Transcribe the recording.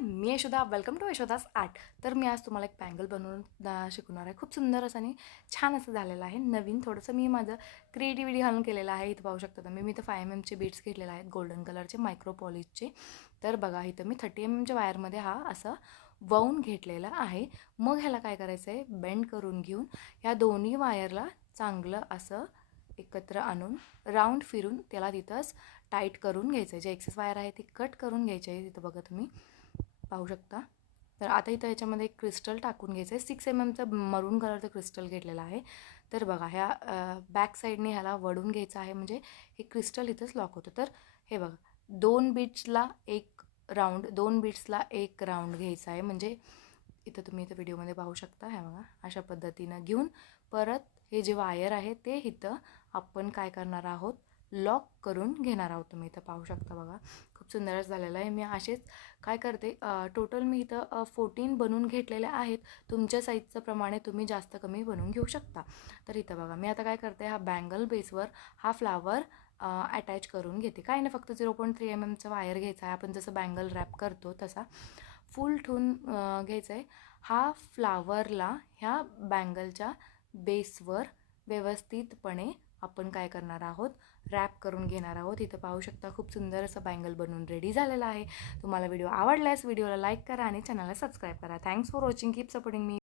Me Yashoda. Welcome to Yashoda's art. तर मी आज तुम्हाला एक बँगल बनवून शिकवणार आहे. खूप सुंदर असं आणि छान असं झालेलं आहे. नवीन थोडंसं मी माझं क्रिएटिव्हिटी घालून केलेलं आहे. इथं पाहू शकता तुम्ही. मी इथं 5mm बीड्स घेतलेले आहेत, गोल्डन कलरचे मायक्रो पॉलिशचे. तर बघा इथं मी 30mm वायरमध्ये हा असं वाऊन घेतलेला आहे. मग ह्याला काय करायचं आहे, बेंड करून घेऊन ह्या दोन्ही वायरला चांगलं असं एकत्र आणून राऊंड फिरून त्याला तिथंच टाईट करून घ्यायचं आहे. जे एक्सेस वायर आहे ती कट करून घ्यायची आहे. तिथं बघा तुम्ही पाहू शकता. तर आता इथं याच्यामध्ये एक क्रिस्टल टाकून घ्यायचं आहे. 6mm मरून कलरचं क्रिस्टल घेतलेलं आहे. तर बघा ह्या बॅक साईडने ह्याला वळून घ्यायचं आहे, म्हणजे हे क्रिस्टल इथंच लॉक होतं. तर हे बघा 2 बीट्सला एक राऊंड, 2 बीट्सला एक राऊंड घ्यायचा आहे. म्हणजे इथं तुम्ही इथं व्हिडिओमध्ये पाहू शकता. हे बघा अशा पद्धतीनं घेऊन परत हे जे वायर आहे ते इथं आपण काय करणार आहोत, लॉक करून घेणार आहोत. तुम्ही इथं पाहू शकता. बघा खूप सुंदरच झालेलं आहे. मी असेच काय करते, टोटल मी इथं 14 बनवून घेतलेले आहेत. तुमच्या साईजचं प्रमाणे तुम्ही जास्त कमी बनवून घेऊ शकता. तर इथं बघा मी आता काय करते, हा बँगल बेसवर हा फ्लावर अटॅच करून घेते. काय नाही, फक्त 0.3mm वायर घ्यायचा आहे. आपण जसं बँगल रॅप करतो तसा फुल ठेवून घ्यायचं आहे. हा फ्लावरला ह्या बँगलच्या बेसवर व्यवस्थितपणे आपण काय करणार आहोत, रॅप करून घेणार आहोत. इथं पाहू शकता खूप सुंदर असं बँगल बनवून रेडी झालेलं आहे. तुम्हाला व्हिडिओ आवडल्यास व्हिडिओला लाईक करा आणि चॅनलला सबस्क्राईब करा. Thanks for watching. Keep supporting me.